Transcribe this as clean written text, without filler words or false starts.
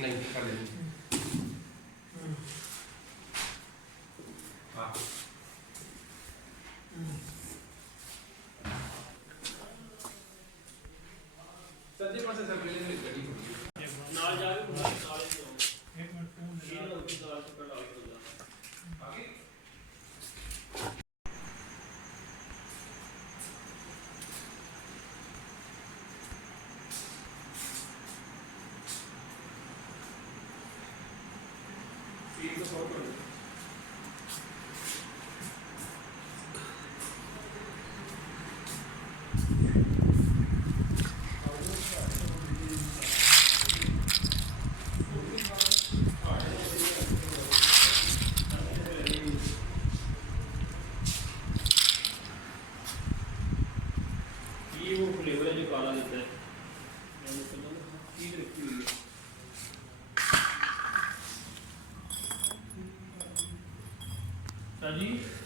नहीं कर ले हाँ सच्चे पास सर पहले मेरी गड्डी ना जावे पूरा साल ही हो एक मिनट ये ना उसकी दाल से कट आउट हो जाता आगे ये तो बहुत बड़ा वो फ्लेवर है जो काला देता है चीज रखी हुई है जी।